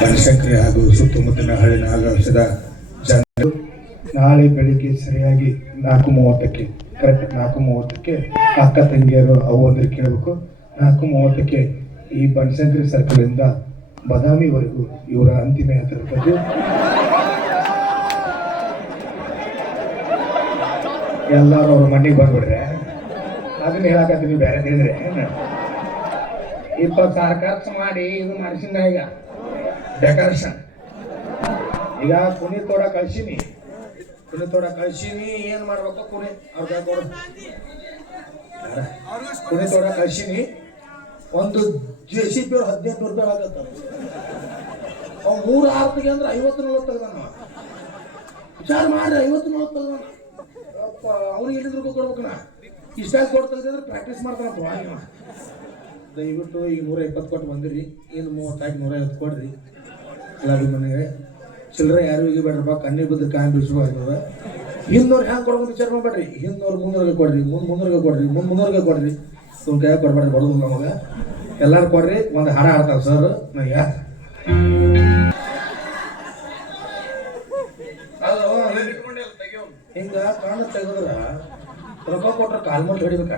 ಬನಶಂಕರಿ ಹಾಗೂ ಸುತ್ತಮುತ್ತಲಿನ ಹಳ್ಳಿನ ಆಗಮಿಸಿದ ಜನರು ನಾಳೆ ಬೆಳಿಗ್ಗೆ ಸರಿಯಾಗಿ 4:30ಕ್ಕೆ ಕರೆಕ್ಟ್ 4:30ಕ್ಕೆ ಅಕ್ಕ ತಂಗಿಯರು ಅವಂದ್ರೆ ಕೇಳಬೇಕು. 4:30ಕ್ಕೆ ಈ ಬನಶಂಕರಿ ಸರ್ಕಲ್ ಇಂದ ಬದಾಮಿವರೆಗೂ ಇವರ ಅಂತಿಮ ಯಾತ್ರೆ. ಎಲ್ಲರೂ ಅವ್ರ ಮನೆಗೆ ಬಂದ್ಬಿಡ್ರೆ ಅದನ್ನ ಹೇಳಕತ್ತೀನಿ. ಬೇರೆ ಹೇಳಿದ್ರೆ 20,000 ಖರ್ಚು ಮಾಡಿ ಇದು ಮಾಡಿಸಿದ ಈಗ ಡೆಕೋರೇಷನ್. ಈಗ ಪುನೀತೋಡ ಕಳ್ಸೀನಿ ಏನ್ ಮಾಡ್ಬೇಕು ಪುನೀತೋಡ ಕಳ್ಸೀನಿ. ಒಂದು JCB ಅವ್ರು 15 ರೂಪಾಯಿ ಆಗತ್ತ. ಅವ್ನು 3-6 ತೆಗೆ ಅಂದ್ರೆ 50-40 ತೆಗ್ದಾನ. ವಿಚಾರ ಮಾಡಿ 50-40 ತೆಗ್ದಾನ. ಅವ್ರಿಗೆ ಎಲ್ಲಿದ್ ರೂಪಾಯಿ ಕೊಡ್ಬೇಕಣ್ಣ. ಇಷ್ಟಾಗಿ ಕೊಡ್ತಂದ್ರೆ ಪ್ರಾಕ್ಟೀಸ್ ಮಾಡ್ತಾನ. ದಯವಿಟ್ಟು ಈಗ 120 ಕೊಟ್ಟು ಬಂದಿರಿ. ಇನ್ನು 30 150 ಕೊಡ್ರಿ ಎಲ್ಲರಿಗೂ. ಮನೆಗೆ ಚಿಲ್ಲರೆ ಯಾರು ಈಗ ಬೇಡ್ರಪ್ಪ. ಕಣ್ಣಿ ಬಿದ್ದು ಕಾಯಿ ಬಿಡಿಸ್ಬೇಕಾಗ್ತದ. ಹಿಂದವ್ರು ಹ್ಯಾಂಗೆ ಕೊಡ್ಬೇಕು ವಿಚಾರ ಮಾಡ್ಬೇಡ್ರಿ. ಹಿಂದವ್ರು ಮುಂದವ್ರಿಗೆ ಕೊಡ್ರಿ, ಮುಂದವ್ರಿಗೆ ಕೊಡ್ರಿ. ಸುಮ್ ಕೈ ಕೊಡ್ಬೇಡ್ರಿ, ಬರೋದು ನಮಗೆ. ಎಲ್ಲಾರು ಕೊಡ್ರಿ. ಒಂದು ಹಾಡ ಆಡ್ತಾರೆ ಸರ್. ಹಿಂಗ ಕಣ್ಣು ತೆಗೆದ್ರ ರೊಕ್ಕ ಕೊಟ್ರ ಕಾಲ್ ಮುಟ್ಟು ಹೊಡಿಬೇಕ.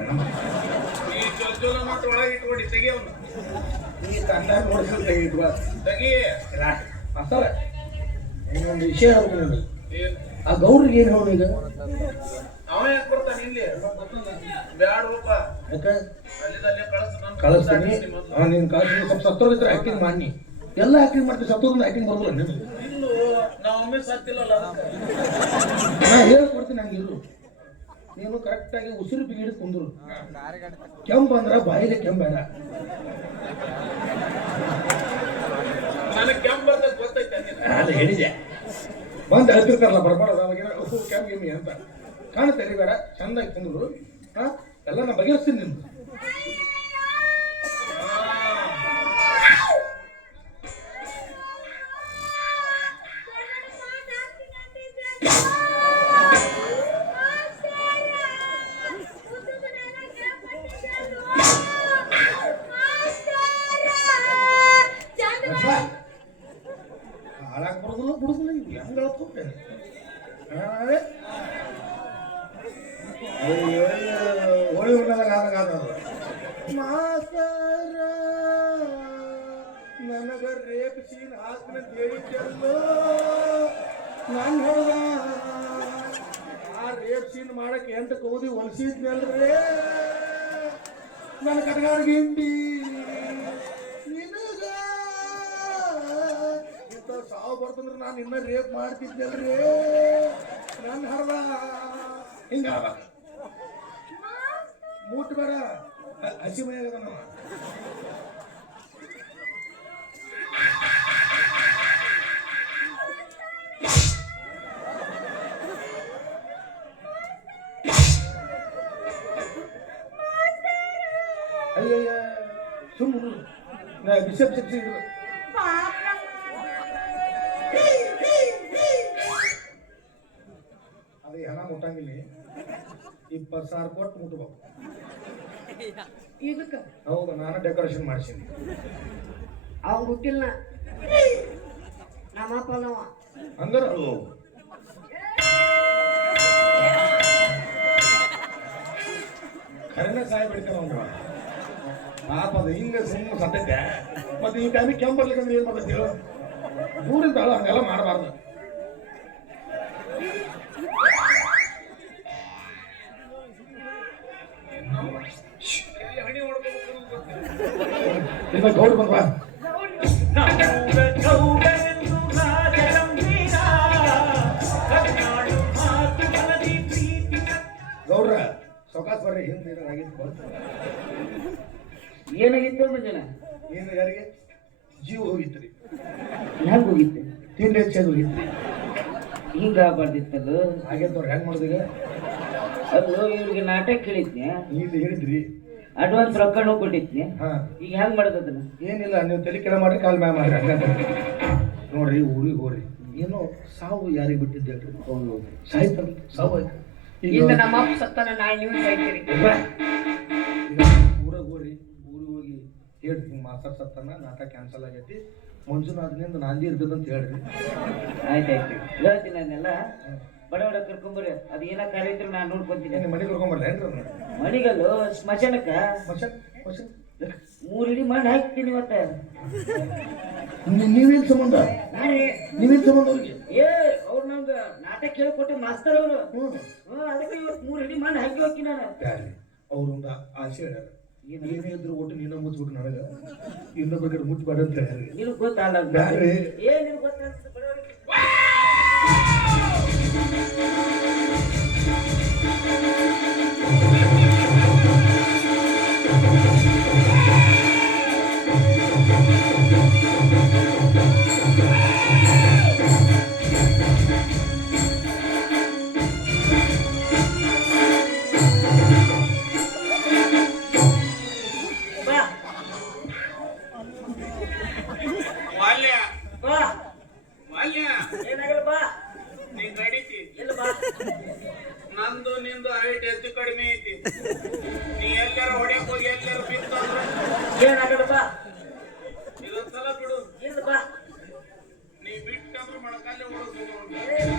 ಇನ್ನೊಂದು ವಿಷಯ ಹೇಳ್ತೀನಿ. ಆ ಗೌಡ್ರಿಗೆ ಏನ್ ಹೇಳ ಈಗ ಕಳಿಸ್ತೀನಿ. ನೀನ್ ಕಳಿಸ್ತೀನಿ. ಸ್ವಲ್ಪ ಸತ್ತೋಗಿದ್ರೆ ಆಕ್ಟಿಂಗ್ ಮಾಡಿ. ಎಲ್ಲ ಆಕ್ಟಿಂಗ್ ಮಾಡ್ತೀವಿ. ಸತ್ತೋದ್ರೆ ಆಕ್ಟಿಂಗ್ ಬರೋದಿಲ್ಲ. ನೀನು ನಾ ಹೇಳ್ಕೊಡ್ತೀನಿ. ಹಂಗೆ ಇರು. ನೀನು ಕರೆಕ್ಟಾಗಿ ಉಸಿರು ಬಿಗಿಡಿದು ಕುಂದ್ರು. ಕೆಂಪು ಅಂದ್ರ ಬಾಯಿಗೆ ಕೆಂಬೇಡ. ಅದು ಹೇಳಿದೆ. ಬಂದು ಹೇಳ್ತಿರ್ತಾರಲ್ಲ ಬರ್ಬಾರ್ದು. ಅವಾಗೇನ ಕೆಂಪು ಅಂತ ಕಾಣುತ್ತೆ. ಬೇಡ ಚಂದಾಗಿ ಕುಂದ್ರು. ಎಲ್ಲ ನಾ ಬಗೆಹರಿಸ್ತೀನಿ. ನಿಮ್ದು ಹಾಳಾಗಿ ಬರೋದಿಲ್ಲ ಬಿಡುದಿಲ್ಲ. ಇದು ಹೆಂಗ್ ಹೇಳ್ಕೊಟ್ಟೇನೆ. ಹೋಳಿ ಉಣ್ಣದಾಗ ಆದಾಗ ಮಾಸ್ತರ ನನಗ ರೇಪ್ ಸೀನ್ ಹಾಕ್ನಂತ ಹೇಳಿದ್ದೆಲ್ಲೋ. ನಾನು ಹೇಳ್ದ ಆ ರೇಪ್ ಸೀನ್ ಮಾಡಕ್ 8 ಕೌದಿ ಹೊಲಿಸಿದ್ನಲ್ರೇ. ನನ್ನ ಕಟ್ಗಾಡಿಗೆ ಹಿಂಡಿ ನಿನಗ ಇಂಥ ಸಾವು ಬರ್ತಂದ್ರೆ ನಾನು ಇನ್ನ ರೇಪ್ ಮಾಡ್ತಿದ್ದಲ್ರೇ. ನಾನು ಹರ್ದ ಹಿಂಗ ಮೂಟ್ ಬೇಡ. ಹಸಿ ಮೈ ಆಗದ. ನಾವು ಅಯ್ಯಯ್ಯ ಸುಮ್ಮನೆ ಬಿಷಪ್ ಶಕ್ತಿ ಇದ್ರು. ಅದು ಹೆಣ ಮುಟ್ಟಂಗಿಲ್ಲ. 20,000 ಕೊಟ್ಟು ಮುಟ್ಬೇಕು. ಹೌದು, ನಾನು ಡೆಕೋರೇಷನ್ ಮಾಡಿಸಿನಿ. ಅವ್ನು ಹುಟ್ಟಿಲ್ಲ ನಮ್ಮಪ್ಪನವ. ಹಂಗಾರ ಖರೇನೆ ಸಾಯಿ ಬಿಡ್ತಾನ ಅವ್ನು. ಪಾಪ ಅದು ಹಿಂಗೆ ಸುಮ್ಮನೆ ಸತ್ತೈತೆ. ಮತ್ತೆ ಈ ಟೈಮಿಗೆ ಕೆಂಪು ಬರ್ಲಿಕ್ಕಂದ್ರೆ ಏನು ಮಾಡ್ತೈತಿ ಹೇಳು. ದೂರಿಂದ ಹಂಗೆಲ್ಲ ಮಾಡಬಾರ್ದು. ಗೌಡ್ರು ಬಂದ್ವಾ? ಗೌಡ್ರ ಸೌಕಾಸ್ ಬರ್ರಿ. ಏನಾಗಿತ್ತು ಜನ? ಏನು ಯಾರಿಗೆ ಜೀವ ಹೋಗಿತ್ತು ರೀ. ಹೆಂಗ್ ಹೋಗಿತ್ತು? ತಿಂಡಿ ಹೆಚ್ಚಾಗಿ ಹೋಗಿತ್ತು. ಹಿಂಗ ಆಗ್ಬಾರ್ದಿತ್ತಲ್ಲ. ಹಾಗೆಂತವ್ರು ಹೆಂಗ್ ಮಾಡೋದೀಗ? ಅದು ಇವ್ರಿಗೆ ನಾಟಕ ಹೇಳಿದ್ನಿ. ನೀವು ಹೇಳಿದ್ರಿ. ಅಡ್ವಾನ್ಸ್ ರೊಕ್ಕನೂ ಕೊಟ್ಟಿದ್ನಿ. ಈಗ ಹೆಂಗ್ ಮಾಡೋದನ್ನ? ಏನಿಲ್ಲ, ನೀವು ತಲೆ ಕೆಳ ಮಾಡ್ರಿ, ಕಾಲ್ ಮ್ಯಾ ಮಾಡ್ರಿ. ನೋಡ್ರಿ ಊರಿಗೆ ಹೋಗ್ರಿ. ಏನೋ ಸಾವು ಯಾರಿಗೆ ಬಿಟ್ಟಿದ್ದೆ ಸಾಯ್ತಾರ. ಸಾವು ಆಯ್ತು. ಈಗ ನಮ್ಮ ಅಪ್ಪ ಸತ್ತಾನ, ನಾಳೆ ನೀವು ಸಾಯ್ತೀರಿ. ಊರಿಗೆ ಹೋಗ್ರಿ. ಊರಿಗೆ ಹೋಗಿ ಹೇಳ್ತೀನಿ ಮಾಸ್ತರ್ ಸತ್ತಾನ, ನಾಟಕ ಕ್ಯಾನ್ಸಲ್ ಆಗೈತಿ, ಮಂಜುನಾಥನಿಂದ ನಾಂದಿ ಇರ್ತದ ಅಂತ ಹೇಳ್ರಿ. ಆಯ್ತಾಯ್ತು ಹೇಳ್ತೀನಿ ಅದನ್ನೆಲ್ಲ. ಬಡ ಬಡ ಕರ್ಕೊಂಬರ್ರಿ, ಅದು ಏನ ಕಾರ್ಯ ಇದ್ರು ನಾನು ನೋಡ್ಕೊಂತೀನಿ. ನಿಮ್ಮ ಮನೆಗೆ ಕರ್ಕೊಂಬರ್ಲ ಏನ್ರಿ? ಮಣಿಗಲ್ಲು ಸ್ಮಶಾನಕ್ಕ ಮಶನ್ ಮಶನ್ 3 ಇಡಿ ಮಣ್ಣು ಹಾಕ್ತೀನಿ ಇವತ್ತ. ನೀವೇನ್ ಸಂಬಂಧ? ನೀವೇನ್ ಸಂಬಂಧ ಅವ್ರಿಗೆ? ಏ ಅವ್ರು ನಂಗೆ ನಾಟಕ ಹೇಳ್ಕೊಟ್ಟೆ ಮಾಸ್ತರ್ ಅವರು. ಅದಕ್ಕೆ ಇವತ್ತು 3 ಇಡಿ ಮಣ್ಣು ಹಾಕಿ ಹೋಗ್ತೀನಿ ನಾನು. ಅವ್ರೊಂದು ಆಸೆ ಹೇಳ್ಯಾರ, ಏನೇ ಇದ್ರು ಒಟ್ಟು ನೀನ ಮುಚ್ಬೇಕು ನನಗ, ಇನ್ನೊಬ್ಬರ ಕಡೆ ಮುಚ್ಚಬೇಡ ಅಂತ ಹೇಳ್ಯಾರ. ನಿನಗೆ ಗೊತ್ತಲ್ಲ ಬ್ಯಾಡ್ರಿ. ಏ ನಿನಗೆ ಗೊತ್ತ ನಂದು ನಿಂದು ಹೈಟ್ ಹೆಚ್ಚು ಕಡಿಮೆ ಐತಿ. ನೀ ಎಲ್ಲಾರ ಹೊಡ್ಯಕ್ ಹೋಗಿ ಎಲ್ಲಾರ ಏನಾಗಲ್ಲಪ್ಪ ಇದೊಂದ್ಸಲ ಬಿಡು. ಇಲ್ಲಪ್ಪ ನೀ ಬಿಟ್ಟಂದ್ರೆ ಮೊಳಕಾಲೆ ಹೊಡೆದು